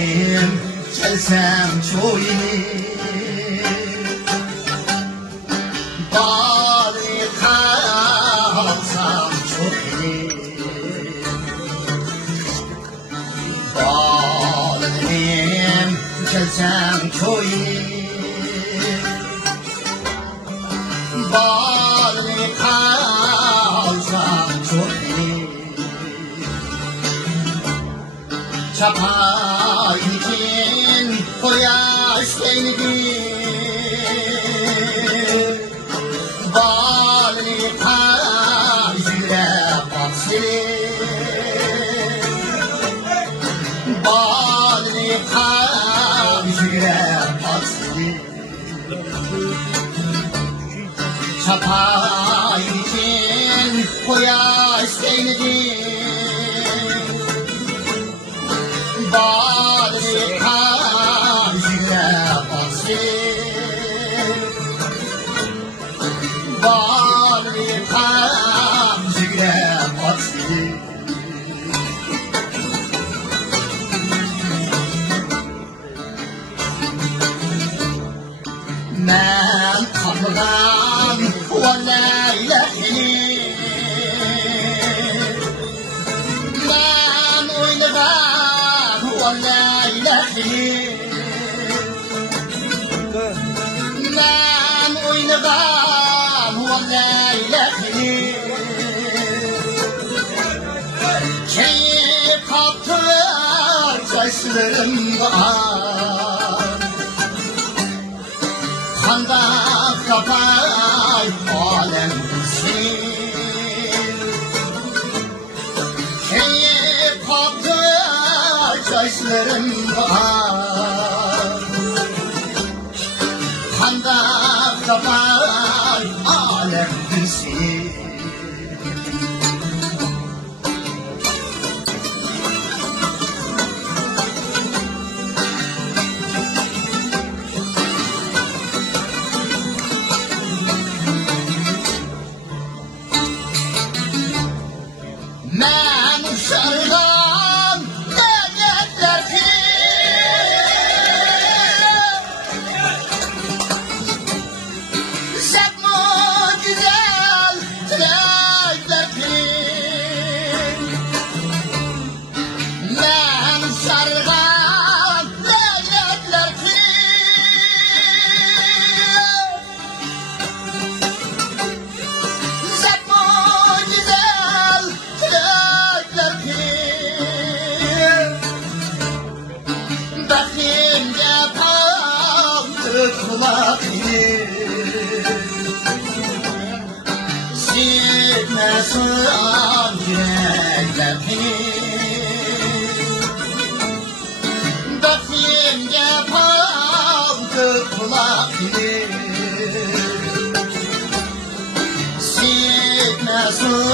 Balım gelsem çoğunu Balı kalsam çoğunu Balım gelsem çoğunu Balı kalsam çoğunu Çapa için koyaş değildi Balı kalsire baksın Balı kalsire baksın Çapa için koyaş değildi Balı kalsire baksın Balı kalsire baksın Ben kapıdan vallahi Ben oynadan vallahi Ben oynadan vallahi Keyif kaptı saçlarımda Kanda kapay alem bilsin Keyif kaptı saçlarımda Kanda kapay alem bilsin Ben uçardan devletler ki Sen güzel dilekler ki Ben uçardan devletler ki Sen güzel Bakınca kaldı kulakını Silmesin yüreklerini Bakınca kaldı kulakını Silmesin